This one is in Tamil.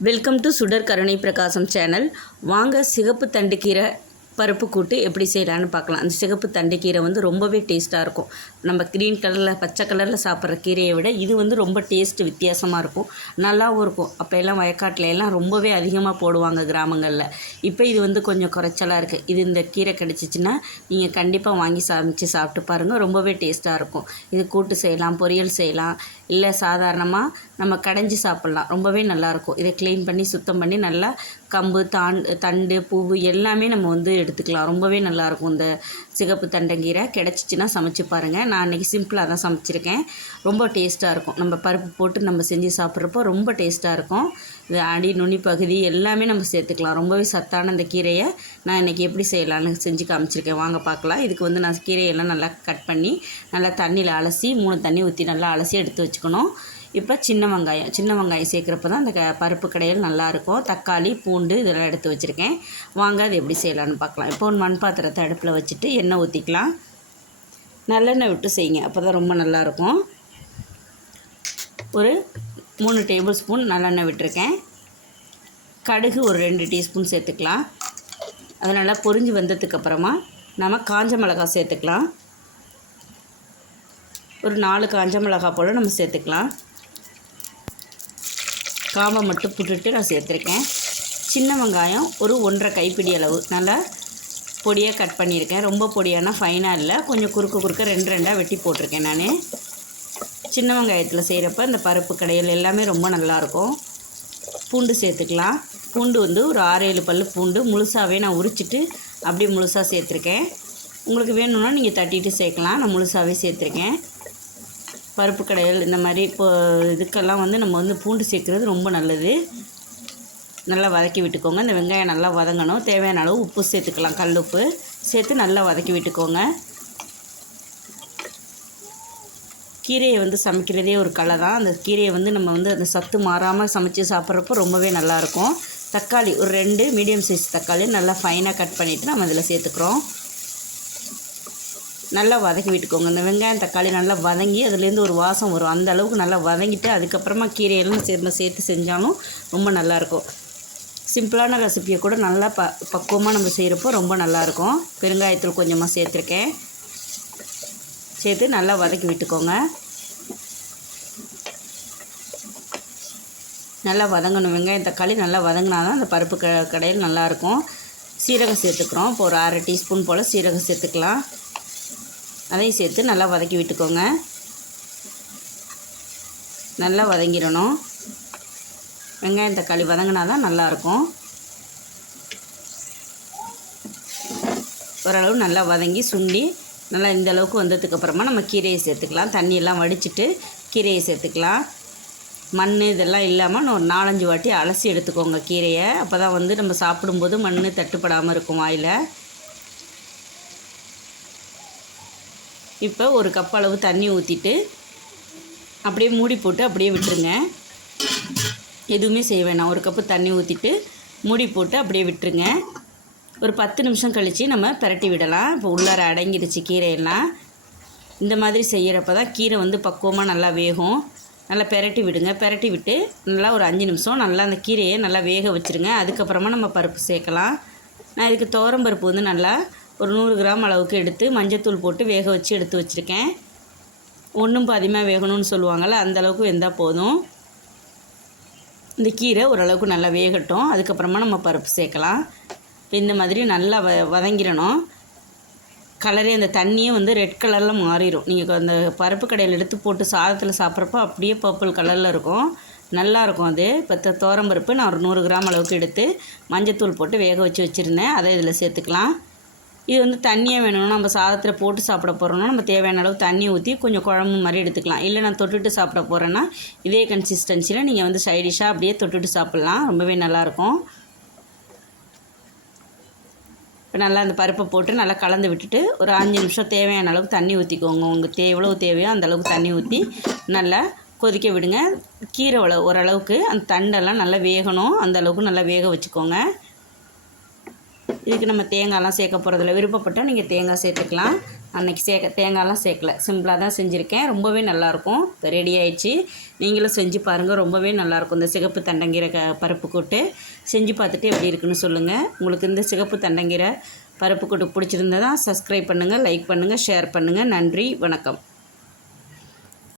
வெல்கம் டு சுடர் கருணை பிரகாசம் சேனல் வாங்க சிகப்பு தண்டுக்கீரை பருப்பு கூட்டு எப்படி செய்யலான்னு பார்க்கலாம். அந்த சிகப்பு தண்டைக்கீரை வந்து ரொம்பவே டேஸ்ட்டாக இருக்கும். நம்ம க்ரீன் கலரில் பச்சை கலரில் சாப்பிட்ற கீரையை விட இது வந்து ரொம்ப டேஸ்ட்டு வித்தியாசமாக இருக்கும். நல்லாவும் இருக்கும். அப்போ எல்லாம் வயக்காட்டில் எல்லாம் ரொம்பவே அதிகமாக போடுவாங்க கிராமங்களில். இப்போ இது வந்து கொஞ்சம் குறைச்சலாக இருக்குது இது இந்த கீரை கிடச்சிச்சின்னா நீங்கள் கண்டிப்பாக வாங்கி சமைச்சு சாப்பிட்டு பாருங்கள் ரொம்பவே டேஸ்ட்டாக இருக்கும். இது கூட்டு செய்யலாம் பொரியல் செய்யலாம். இல்லை சாதாரணமாக நம்ம கடைஞ்சி சாப்பிட்லாம். ரொம்பவே நல்லாயிருக்கும் இதை க்ளீன் பண்ணி சுத்தம் பண்ணி நல்லா கம்பு தான் தண்டு பூவு எல்லாமே நம்ம வந்து எடுத்துக்கலாம். ரொம்பவே நல்லாயிருக்கும் இந்த சிகப்பு தண்டங்கீரை. கிடச்சிச்சின்னா சமைச்சு பாருங்கள் நான் அன்றைக்கி சிம்பிளாக தான் சமைச்சிருக்கேன். ரொம்ப டேஸ்ட்டாக இருக்கும். நம்ம பருப்பு போட்டு நம்ம செஞ்சு சாப்பிட்றப்போ ரொம்ப டேஸ்ட்டாக இருக்கும். இது அடி நுனி பகுதி எல்லாமே நம்ம சேர்த்துக்கலாம். ரொம்பவே சத்தான இந்த கீரையை நான் இன்றைக்கி எப்படி செய்யலாம்னு செஞ்சு காமிச்சிருக்கேன். வாங்க பார்க்கலாம். இதுக்கு வந்து நான் கீரையெல்லாம் நல்லா கட் பண்ணி நல்லா தண்ணியில் அலசி மூணு தண்ணி ஊற்றி நல்லா அலசி எடுத்து வச்சுக்கணும். இப்போ சின்ன வெங்காயம் சின்ன வெங்காயம் சேர்க்குறப்ப தான் அந்த க பருப்பு கடையில் நல்லாயிருக்கும். தக்காளி பூண்டு இதெல்லாம் எடுத்து வச்சுருக்கேன். வாங்க அது எப்படி செய்யலான்னு பார்க்கலாம். இப்போ ஒரு மண் பாத்திரத்தை அடுப்பில் வச்சுட்டு எண்ணெய் ஊற்றிக்கலாம் நல்லெண்ணெய் விட்டு செய்யுங்க. அப்போ தான் ரொம்ப நல்லாயிருக்கும். ஒரு மூணு டேபிள் ஸ்பூன் நல்லெண்ணெய் விட்டுருக்கேன். கடுகு ஒரு ரெண்டு டீஸ்பூன் சேர்த்துக்கலாம். அது நல்லா பொரிஞ்சு வந்ததுக்கப்புறமா நம்ம காஞ்ச மிளகாய் சேர்த்துக்கலாம். ஒரு நாலு காஞ்ச மிளகாய் போல் நம்ம சேர்த்துக்கலாம். காம்பை மட்டும் புட்டுட்டு நான் சேர்த்துருக்கேன். சின்ன வெங்காயம் ஒரு ஒன்றரை கைப்பிடி அளவு. நல்லா பொடியாக கட் பண்ணியிருக்கேன். ரொம்ப பொடியானா ஃபைனாக இல்லை. கொஞ்சம் குறுக்க குறுக்க ரெண்டு ரெண்டாக வெட்டி போட்டிருக்கேன் நான். சின்ன வெங்காயத்தில் செய்கிறப்ப இந்த பருப்பு கடையில் எல்லாமே ரொம்ப நல்லாயிருக்கும். பூண்டு சேர்த்துக்கலாம். பூண்டு வந்து ஒரு ஆறு ஏழு பல் பூண்டு முழுசாகவே நான் உரிச்சிட்டு அப்படியே முழுசாக சேர்த்துருக்கேன். உங்களுக்கு வேணும்னா நீங்கள் தட்டிட்டு சேர்க்கலாம். நான் முழுசாகவே சேர்த்துருக்கேன். பருப்பு கடைகள் இந்த மாதிரி இப்போ இதுக்கெல்லாம் வந்து நம்ம வந்து பூண்டு சேர்க்குறது ரொம்ப நல்லது. நல்லா வதக்கி விட்டுக்கோங்க. இந்த வெங்காயம் நல்லா வதங்கணும். தேவையான அளவு உப்பு சேர்த்துக்கலாம். கல் உப்பு சேர்த்து நல்லா வதக்கி விட்டுக்கோங்க. கீரையை வந்து சமைக்கிறதே ஒரு கலை தான். அந்த கீரையை வந்து நம்ம வந்து அந்த சத்து மாறாமல் சமைச்சு சாப்பிட்றப்போ ரொம்பவே நல்லாயிருக்கும் தக்காளி ஒரு ரெண்டு மீடியம் சைஸ் தக்காளி நல்லா ஃபைனாக கட் பண்ணிவிட்டு நம்ம அதில் சேர்த்துக்கிறோம். நல்லா வதக்கி விட்டுக்கோங்க. இந்த வெங்காயம் தக்காளி நல்லா வதங்கி அதுலேருந்து ஒரு வாசம் வரும். அந்த அளவுக்கு நல்லா வதங்கிட்டு அதுக்கப்புறமா கீரையெல்லாம் சேர்ந்து சேர்த்து செஞ்சாலும் ரொம்ப நல்லாயிருக்கும். சிம்பிளான ரெசிப்பியை கூட நல்லா ப பக்குவமாக நம்ம செய்கிறப்போ ரொம்ப நல்லாயிருக்கும். பெருங்காயத்தூள் கொஞ்சமாக சேர்த்துருக்கேன். சேர்த்து நல்லா வதக்கி விட்டுக்கோங்க. நல்லா வதங்கணும். வெங்காயம் தக்காளி நல்லா வதங்கினா தான் அந்த பருப்பு க கடையில் நல்லாயிருக்கும். சீரகம் சேர்த்துக்கிறோம். இப்போ ஒரு அரை டீஸ்பூன் போல் சீரகம் சேர்த்துக்கலாம். அதையும் சேர்த்து நல்லா வதக்கி விட்டுக்கோங்க. நல்லா வதங்கிடணும். வெங்காயம் தக்காளி வதங்கினா தான் நல்லாயிருக்கும். ஓரளவு நல்லா வதங்கி சுண்டி நல்லா இந்த அளவுக்கு வந்ததுக்கப்புறமா நம்ம கீரையை சேர்த்துக்கலாம். தண்ணியெல்லாம் வடிச்சிட்டு கீரையை சேர்த்துக்கலாம். மண் இதெல்லாம் இல்லாமல் ஒரு நாலஞ்சு வாட்டி அலசி எடுத்துக்கோங்க கீரையை. அப்போ தான் வந்து நம்ம சாப்பிடும்போது மண் தட்டுப்படாமல் இருக்கும் வாயில். இப்போ ஒரு கப் அளவு தண்ணி ஊற்றிட்டு அப்படியே மூடி போட்டு அப்படியே விட்டுருங்க. எதுவுமே செய்ய வேணாம். ஒரு கப்பு தண்ணி ஊற்றிட்டு மூடி போட்டு அப்படியே விட்டுருங்க. ஒரு பத்து நிமிஷம் கழித்து நம்ம பிரட்டி விடலாம். இப்போ உள்ளார அடங்கிடுச்சு கீரையெல்லாம். இந்த மாதிரி செய்கிறப்ப தான் கீரை வந்து பக்குவமாக நல்லா வேகும். நல்லா பெரட்டி விடுங்க. பெரட்டி விட்டு நல்லா ஒரு அஞ்சு நிமிஷம் நல்லா அந்த கீரையை நல்லா வேக வச்சுருங்க. அதுக்கப்புறமா நம்ம பருப்பு சேர்க்கலாம். நான் இதுக்கு துவரம் பருப்பு வந்து நல்லா ஒரு நூறு கிராம் அளவுக்கு எடுத்து மஞ்சத்தூள் போட்டு வேக வச்சு எடுத்து வச்சுருக்கேன். ஒன்றும் பாதிமாக வேகணும்னு சொல்லுவாங்கள்ல அந்தளவுக்கு வெந்தால் போதும். இந்த கீரை ஓரளவுக்கு நல்லா வேகட்டும். அதுக்கப்புறமா நம்ம பருப்பு சேர்க்கலாம். இப்போ இந்த மாதிரி நல்லா வ வதங்கிடணும். கலரே அந்த தண்ணியே வந்து ரெட் கலரில் மாறிடும் நீங்கள் அந்த பருப்பு கடையில் எடுத்து போட்டு சாதத்தில் சாப்பிட்றப்போ அப்படியே பர்பிள் கலரில் இருக்கும். நல்லாயிருக்கும் அது. இப்போ தோரம்பருப்பு நான் ஒரு நூறு கிராம் அளவுக்கு எடுத்து மஞ்சத்தூள் போட்டு வேக வச்சு வச்சுருந்தேன். அதை இதில் சேர்த்துக்கலாம். இது வந்து தண்ணியாக வேணும்னா நம்ம சாதத்தில் போட்டு சாப்பிட போகிறோம்னா நம்ம தேவையான அளவு தண்ணி ஊற்றி கொஞ்சம் குழம்பு மாதிரி எடுத்துக்கலாம். இல்லை நான் தொட்டுட்டு சாப்பிட போகிறேன்னா இதே கன்சிஸ்டன்சியில் நீங்கள் வந்து சைடிஷாக அப்படியே தொட்டுட்டு சாப்பிட்லாம். ரொம்பவே நல்லாயிருக்கும் இப்போ நல்லா அந்த பருப்பை போட்டு நல்லா கலந்து விட்டுட்டு ஒரு அஞ்சு நிமிஷம் தேவையான அளவுக்கு தண்ணி ஊற்றிக்கோங்க உங்களுக்கு தே எவ்வளோ தேவையோ அந்த அளவுக்கு தண்ணி ஊற்றி நல்லா கொதிக்க விடுங்க. கீரை ஓரளவுக்கு அந்த தண்டெல்லாம் நல்லா வேகணும். அந்த அளவுக்கு நல்லா வேக வச்சுக்கோங்க. இதுக்கு நம்ம தேங்காய்லாம் சேர்க்க போகிறதில்ல விருப்பப்பட்டால் நீங்கள் தேங்காய் சேர்த்துக்கலாம். அன்றைக்கி சேர்க்க தேங்காயெலாம் சேர்க்கல. சிம்பிளாக தான் செஞ்சுருக்கேன். ரொம்பவே நல்லாயிருக்கும். இப்போ ரெடி ஆயிடுச்சு. நீங்களும் செஞ்சு பாருங்கள் ரொம்பவே நல்லாயிருக்கும். இந்த சிகப்பு தண்டங்கீரை க பருப்பு கூட்டு. செஞ்சு பார்த்துட்டு எப்படி இருக்குன்னு சொல்லுங்கள் உங்களுக்கு இந்த சிகப்பு தண்டங்கீரை பருப்பு கூட்டு பிடிச்சிருந்தா சப்ஸ்கிரைப் பண்ணுங்கள் லைக் பண்ணுங்கள் ஷேர் பண்ணுங்கள் நன்றி. வணக்கம்.